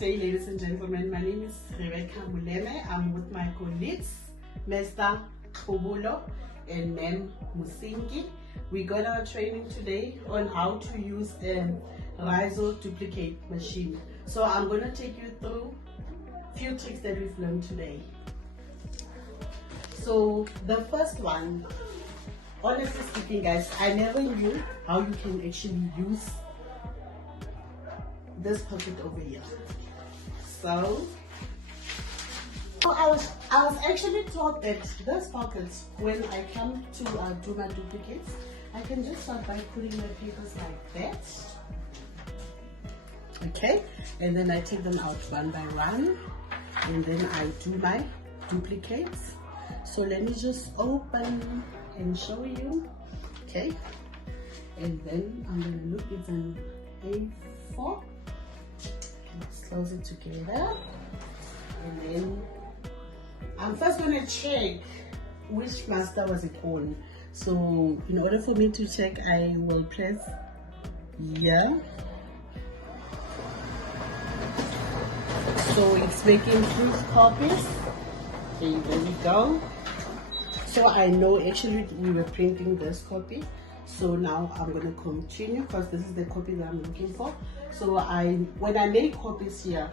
day, ladies and gentlemen. My name is Rebecca Muleme. I'm with my colleagues, Mr. Kobulo and Mem Musingi. We got our training today on how to use a Riso duplicate machine. So I'm going to take you through a few tricks that we've learned today. So the first one, honestly speaking guys, I never knew how you can actually use this pocket over here. So I was actually taught that this pocket, when I come to do my duplicates, I can just start by putting my papers like that. Okay, and then I take them out one by one, and then I do my duplicates. So let me just open and show you. Okay, and then I'm gonna look, it's an A4. Let's close it together, and then I'm first gonna check which master was it on. So in order for me to check, I will press here. So it's making 2 copies. Okay, there we go. So I know actually we were printing this copy. So now I'm going to continue because this is the copy that I'm looking for. So when I make copies here,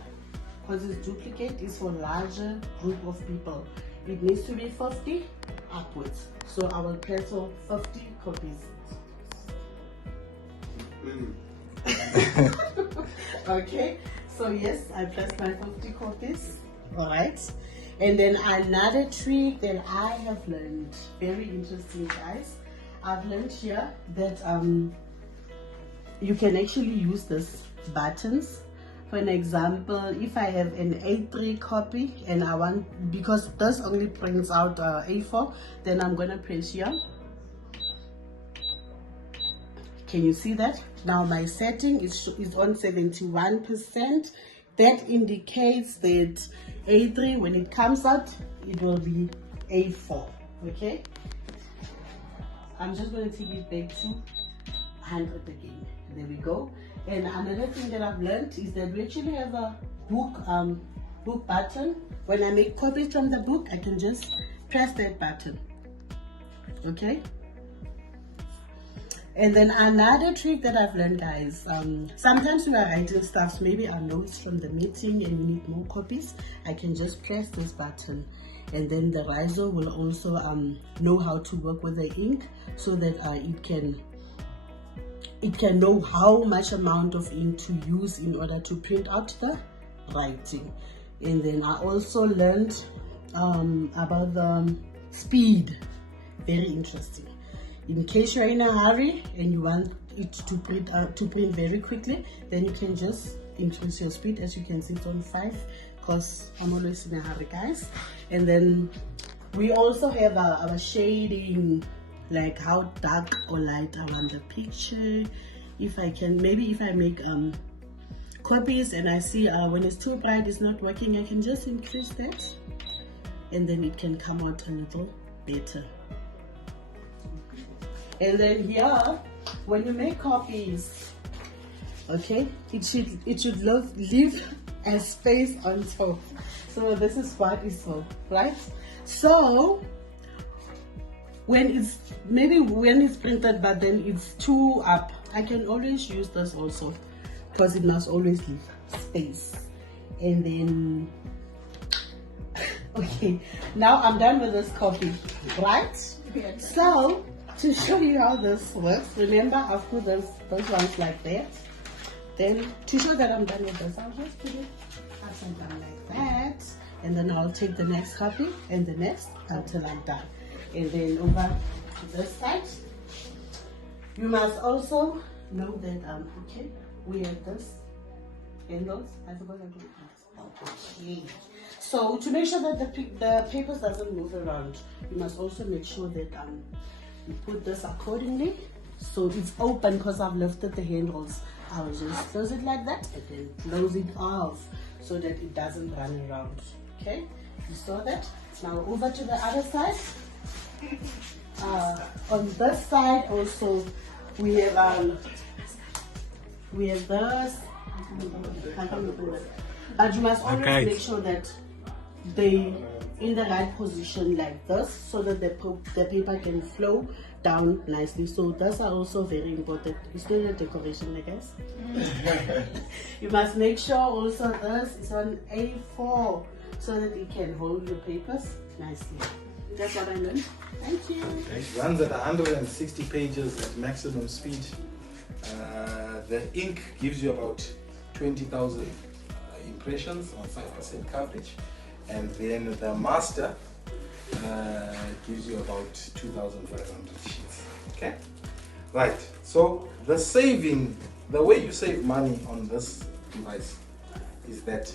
because it's duplicate, is for larger group of people, it needs to be 50 upwards. So I will press for 50 copies. Okay, so yes, I press my 50 copies. All right, and then another trick that I have learned, very interesting guys. I've learned here that you can actually use this buttons. For an example, if I have an A3 copy and I want, because this only prints out A4, then I'm gonna press here. Can you see that? Now my setting is on 71%. That indicates that A3, when it comes out, it will be A4. Okay, I'm just going to take it back to 100 again. There we go. And another thing that I've learned is that we actually have a book button. When I make copies from the book, I can just press that button. Okay. And then another trick that I've learned, guys, sometimes we are writing stuff, maybe our notes from the meeting and we need more copies. I can just press this button, and then the Riso will also know how to work with the ink, so that it can know how much amount of ink to use in order to print out the writing. And then I also learned about the speed. Very interesting. In case you're in a hurry and you want it to print very quickly, then you can just increase your speed. As you can see, it's on 5, because I'm always in a hurry, guys. And then we also have our shading, like how dark or light I want the picture. If I can, maybe if I make copies and I see when it's too bright, it's not working, I can just increase that, and then it can come out a little better. And then here, when you make copies, okay, it should leave a space on top. So this is what it's for, right? So when it's printed but then it's too up, I can always use this also, because it must always leave space. And then okay, now I'm done with this copy, right? So to show you how this works, remember I've put those ones like that. Then to show that I'm done with this, I'll just put it upside down like that, and then I'll take the next copy and the next until I'm done. And then over to this side, you must also know that okay, we have this handles. I forgot to do it. Okay, so to make sure that the papers doesn't move around, you must also make sure that you put this accordingly so it's open, because I've lifted the handles. I'll just close it like that and then close it off so that it doesn't run around. Okay, you saw that. Now over to the other side. On this side also we have this. But you must always make sure that they in the right position like this, so that the paper can flow down nicely. So those are also very important. It's still a decoration, I guess. You must make sure also this is on A4 so that it can hold your papers nicely. That's what I learned. Thank you. It runs at 160 pages at maximum speed. The ink gives you about 20,000 impressions on 5% coverage, and then the master gives you about 2,500 sheets. Okay, right. So the way you save money on this device is that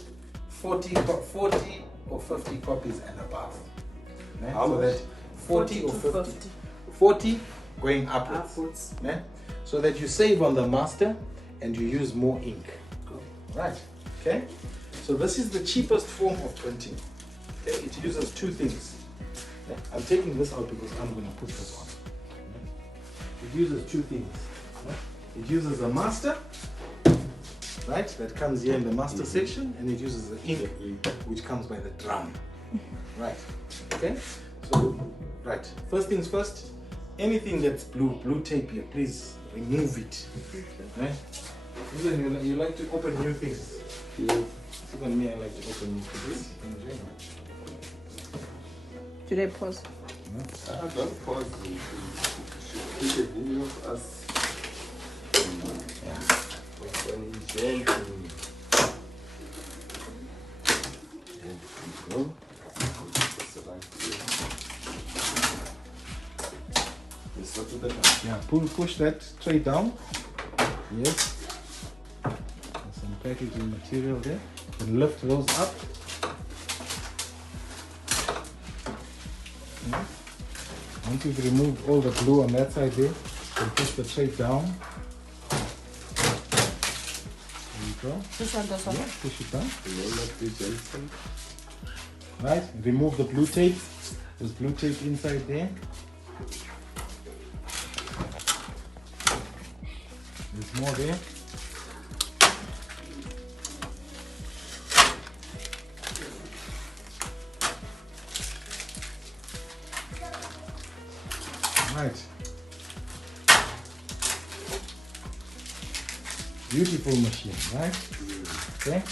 40 or 50 copies and above. Yeah? How so much? that 40 or 50. 40 going upwards. Yeah? So that you save on the master and you use more ink. Right. Okay. So this is the cheapest form of printing. Okay. It uses two things. Okay. I'm taking this out because I'm going to put this on. It uses two things. It uses a master, right, that comes here in the master section, and it uses the ink, which comes by the drum. Right. Okay. So, right. First things first. Anything that's blue tape here, please remove it. Right? Even you like to open new things. Even me, I like to open new things. Should I pause? Don't pause. Take a video of us. There you go. Yeah, push that tray down. Yes. There's some packaging material there. And lift those up. Yeah. Once you've removed all the glue on that side there, you push the tray down. There you go. This one, this one. Yeah, push it down. Right, remove the blue tape. There's blue tape inside there. There's more there. Right. Beautiful machine, right? Okay.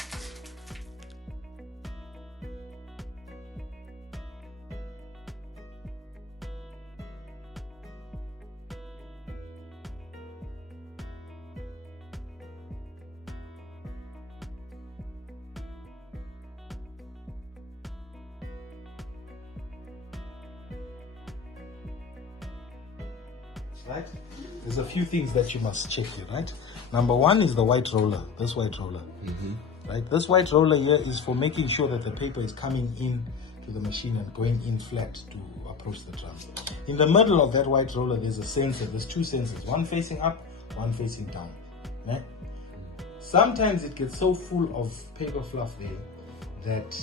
Right? There's a few things that you must check here, right? Number one is the white roller, this white roller. Right? This white roller here is for making sure that the paper is coming in to the machine and going in flat to approach the drum. In the middle of that white roller, there's a sensor. There's two sensors, one facing up, one facing down. Right? Sometimes it gets so full of paper fluff there that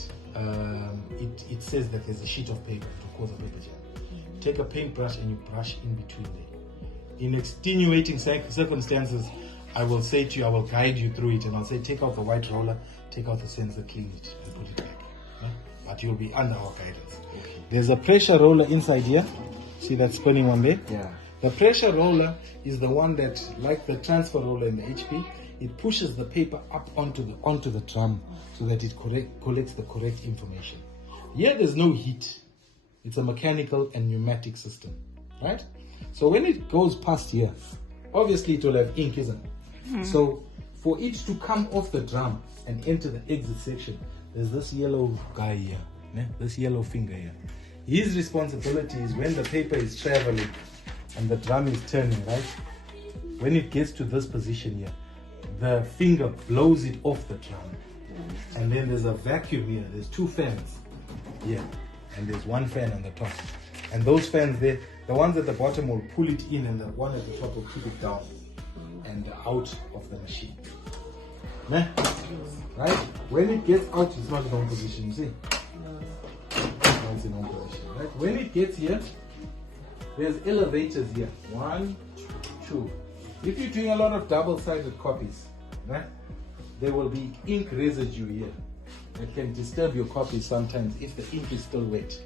it says that there's a sheet of paper to cause a paper jam. Take a paintbrush and you brush in between there. In extenuating circumstances, I will say to you, I will guide you through it, and I'll say, take out the white roller, take out the sensor, clean it, and put it back. Yeah? But you'll be under our guidance. Okay. There's a pressure roller inside here. See that spinning one there? Yeah. The pressure roller is the one that, like the transfer roller in the HP, it pushes the paper up onto the drum so that it collects the correct information. Here there's no heat. It's a mechanical and pneumatic system, right? So when it goes past here, obviously it will have ink, isn't it? So for it to come off the drum and enter the exit section, there's this yellow guy here, this yellow finger here. His responsibility is when the paper is traveling and the drum is turning, right? When it gets to this position here, the finger blows it off the drum. And then there's a vacuum here. There's two fans here. And there's one fan on the top. And those fans there, the ones at the bottom will pull it in, and the one at the top will keep it down and out of the machine. Right? When it gets out, it's not in on position, you see? Now it's in on position, right? When it gets here, there's elevators here. 1, 2. If you're doing a lot of double-sided copies, right, there will be ink residue here. that can disturb your copies sometimes if the ink is still wet.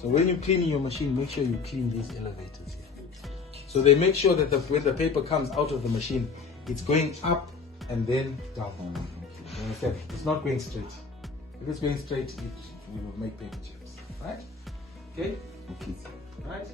So when you're cleaning your machine, make sure you clean these elevators here. So they make sure that when the paper comes out of the machine, it's going up and then down. You understand? It's not going straight. If it's going straight, it will make paper chips. Right? Okay? Okay. Right?